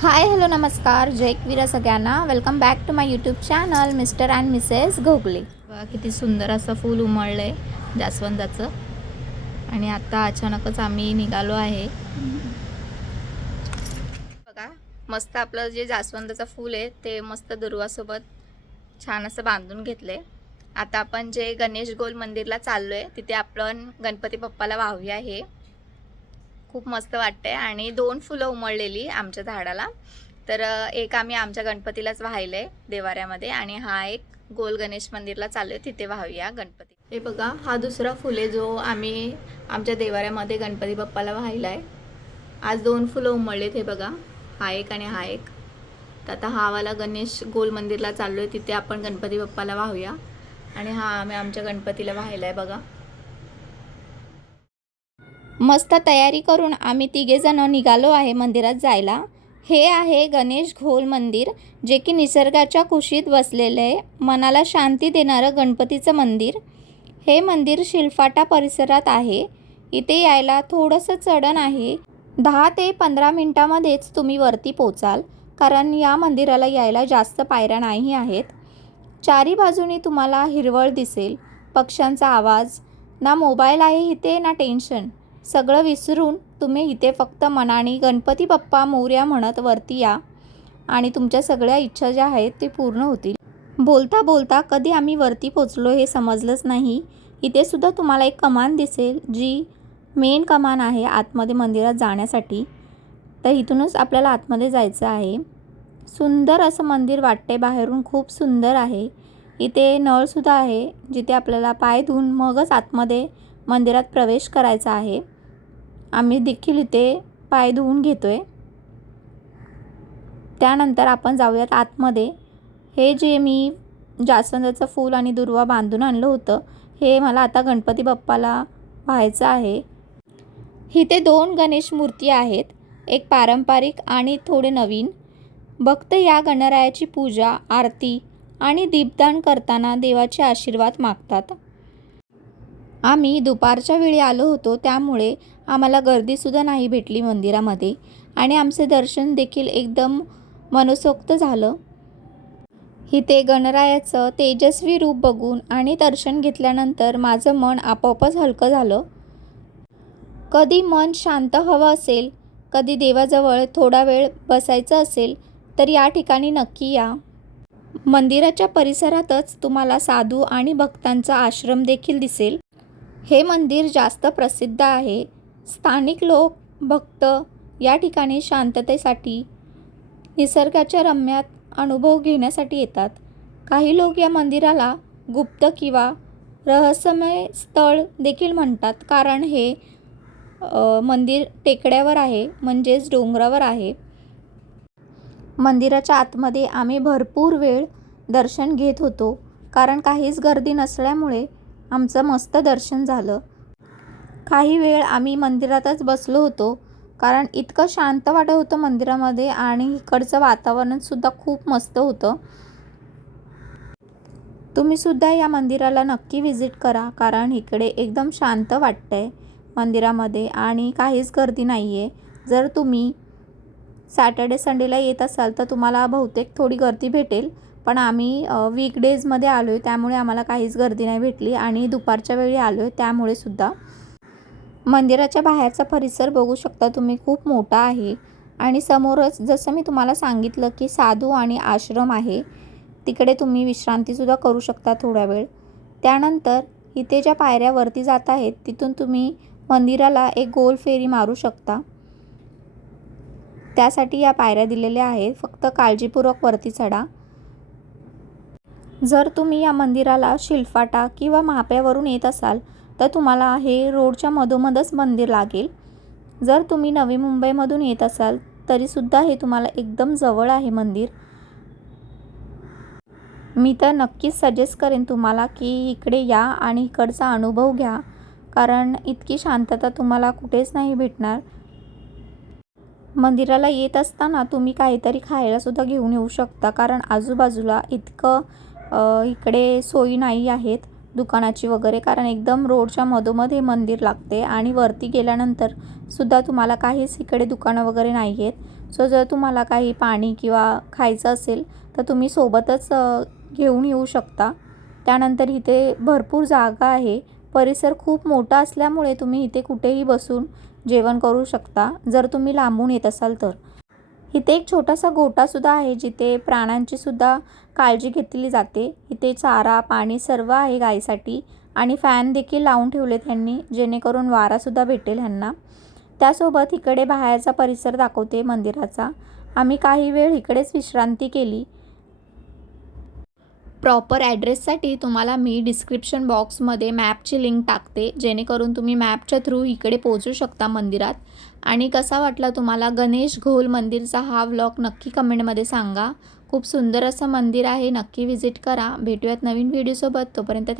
Hi hello नमस्कार जय एकवीरा सगळ्यांना welcome back to my YouTube channel Mr and Mrs Ghogle. बघा किती सुंदर असं फूल उमळलं आहे जास्वंदाचं. आणि आता अचानकच आम्ही निघालो आहे. बघा मस्त आपलं जे जास्वंदाचं फूल आहे ते मस्त दुर्वासोबत छान असं बांधून घेतले. आता आपण जे गणेश गोल मंदिरला चाललोय तिथे आपण गणपती बाप्पाला वाहूया. हे खूप मस्त वाटतंय आणि 2 फुलं उमळलेली आमच्या झाडाला. तर एक आम्ही आमच्या गणपतीलाच वाहिलंय देवाऱ्यामध्ये आणि हा एक गोल गणेश मंदिरला चाललोय तिथे वाहूया गणपती. हे बघा हा दुसरा फुल आहे जो आम्ही आमच्या देवाऱ्यामध्ये गणपती बाप्पाला वाहिलाय. आज 2 फुलं उमळलेत. हे बघा हा एक आणि हा एक. तर आता हा वाला गणेश गोल मंदिरला चाललोय तिथे आपण गणपती बाप्पाला वाहूया. आणि हा आम्ही आमच्या गणपतीला वाहिलाय बघा. मस्त तयारी करून आम्ही तिघेजण निघालो आहे मंदिरात जायला. हे आहे गणेश घोल मंदिर, जे की निसर्गाच्या कुशीत बसलेले आहे, मनाला शांती देणारं गणपतीचं मंदिर. हे मंदिर शिलफाटा परिसरात आहे. इथे यायला थोडंसं चढण आहे. 10 ते 15 मिनटामध्येच तुम्ही वरती पोचाल, कारण या मंदिराला यायला जास्त पायऱ्या नाही आहेत. चारी बाजूनी तुम्हाला हिरवळ दिसेल, पक्ष्यांचा आवाज. ना मोबाईल आहे इथे ना टेन्शन. सगळं विसरून तुम्ही इथे फक्त मनाने गणपती बाप्पा मोरया म्हणत वरती या आणि तुमच्या सगळ्या इच्छा ज्या आहेत ते पूर्ण होतील. बोलता बोलता कधी आम्ही वरती पोचलो हे समजलंच नाही. इथे सुद्धा तुम्हाला एक कमान दिसेल, जी मेन कमान आहे आतमध्ये मंदिरात जाण्यासाठी. तर इथूनच आपल्याला आतमध्ये जायचं आहे. सुंदर असं मंदिर वाटते, बाहेरून खूप सुंदर आहे. इथे नळसुद्धा आहे, जिथे आपल्याला पाय धुवून मगच आतमध्ये मंदिरात प्रवेश करायचा आहे. आम्ही देखील इथे पाय धुवून घेतोय. त्यानंतर आपण जाऊयात आतमध्ये. हे जे मी जास्वंदाचं फूल आणि दुर्वा बांधून आणलं होतं, हे मला आता गणपती बाप्पाला व्हायचं आहे. इथे 2 गणेश मूर्ती आहेत, एक पारंपरिक आणि थोडे नवीन. भक्त या गणरायाची पूजा, आरती आणि दीपदान करताना देवाचे आशीर्वाद मागतात. आम्ही दुपारच्या वेळी आलो होतो, त्यामुळे आम्हाला गर्दीसुद्धा नाही भेटली मंदिरामध्ये आणि आमचे दर्शन देखील एकदम मनसोक्त झालं. इथे गणरायाचं तेजस्वी रूप बघून आणि दर्शन घेतल्यानंतर माझं मन आपोआपच हलकं झालं. कधी मन शांत हवं असेल, कधी देवाजवळ थोडा वेळ बसायचं असेल तर या ठिकाणी नक्की या. मंदिराच्या परिसरातच तुम्हाला साधू आणि भक्तांचा आश्रम देखील दिसेल. हे मंदिर जास्त प्रसिद्ध आहे. स्थानिक लोक, भक्त या ठिकाणी शांततेसाठी, निसर्गाच्या रम्यात अनुभव घेण्यासाठी येतात. काही लोक या मंदिराला गुप्त किंवा रहस्यमय स्थळ देखील म्हणतात, कारण हे मंदिर टेकड्यावर आहे, म्हणजेच डोंगरावर आहे. मंदिराच्या आतमध्ये आम्ही भरपूर वेळ दर्शन घेत होतो, कारण काहीच गर्दी नसल्यामुळे आमचं मस्त दर्शन झालं. काही वेळ आम्ही मंदिरातच बसलो होतो, कारण इतकं शांत वाटत होतं मंदिरामध्ये आणि इकडचं वातावरणसुद्धा खूप मस्त होतं. तुम्हीसुद्धा या मंदिराला नक्की व्हिजिट करा, कारण इकडे एकदम शांत वाटतंय मंदिरामध्ये आणि काहीच गर्दी नाही आहे. जर तुम्ही सॅटर्डे संडेला येत असाल तर तुम्हाला बहुतेक थोडी गर्दी भेटेल, पण आम्ही वीकडेजमध्ये आलो आहे, त्यामुळे आम्हाला काहीच गर्दी नाही भेटली आणि दुपारच्या वेळी आलो आहे, त्यामुळे सुद्धा. मंदिराच्या बाहेरचा परिसर बघू शकता तुम्ही, खूप मोठा आहे आणि समोरच जसं मी तुम्हाला सांगितलं की साधू आणि आश्रम आहे, तिकडे तुम्ही विश्रांतीसुद्धा करू शकता थोडा वेळ. त्यानंतर इथे ज्या पायऱ्या वरती जात आहेत तिथून तुम्ही मंदिराला एक गोल फेरी मारू शकता. त्यासाठी या पायऱ्या दिलेल्या आहेत, फक्त काळजीपूर्वक वरती चढा. जर तुम्ही या मंदिराला शिलफाटा किंवा महाप्यावरून येत असाल तर तुम्हाला हे रोडच्या मधोमधच मंदिर लागेल. जर तुम्ही नवी मुंबईमधून येत असाल तरीसुद्धा हे तुम्हाला एकदम जवळ आहे मंदिर. मी तर नक्कीच सजेस्ट करेन तुम्हाला की इकडे या आणि इकडचा अनुभव घ्या, कारण इतकी शांतता तुम्हाला कुठेच नाही भेटणार. मंदिराला येत असताना तुम्ही काहीतरी खायलासुद्धा घेऊन येऊ शकता, कारण आजूबाजूला इतकं इकडे सोयी नाही आहेत दुकानाची वगैरे, कारण एकदम रोडच्या मधोमध हे मंदिर लागते आणि वरती गेल्यानंतर सुद्धा तुम्हाला काहीच इकडे दुकानं वगैरे नाही आहेत. सो जर तुम्हाला काही पाणी किंवा खायचं असेल तर तुम्ही सोबतच घेऊन येऊ शकता. त्यानंतर इथे भरपूर जागा आहे. परिसर खूप मोठा असल्यामुळे तुम्ही इथे कुठेही बसून जेवण करू शकता जर तुम्ही लांबून येत असाल तर. इथे एक छोटासा गोठासुद्धा आहे जिथे प्राण्यांचीसुद्धा काळजी घेतली जाते. इथे चारा, पाणी सर्व आहे गाईसाठी आणि फॅन देखील लावून ठेवलेत ह्यांनी जेणेकरून वारासुद्धा भेटेल ह्यांना. त्यासोबत इकडे बाहेरचा परिसर दाखवते मंदिराचा. आम्ही काही वेळ इकडेच विश्रांती केली. प्रॉपर ॲड्रेससाठी तुम्हाला मी डिस्क्रिप्शन बॉक्समध्ये मॅपची लिंक टाकते जेणेकरून तुम्ही मॅपच्या थ्रू इकडे पोहोचू शकता मंदिरात. आणि कसा वाटला तुम्हाला गणेश घोल मंदिरचा हा व्लॉग नक्की कमेंटमध्ये सांगा. खूप सुंदर असं मंदिर आहे, नक्की व्हिजिट करा. भेटूयात नवीन व्हिडिओसोबत. तोपर्यंत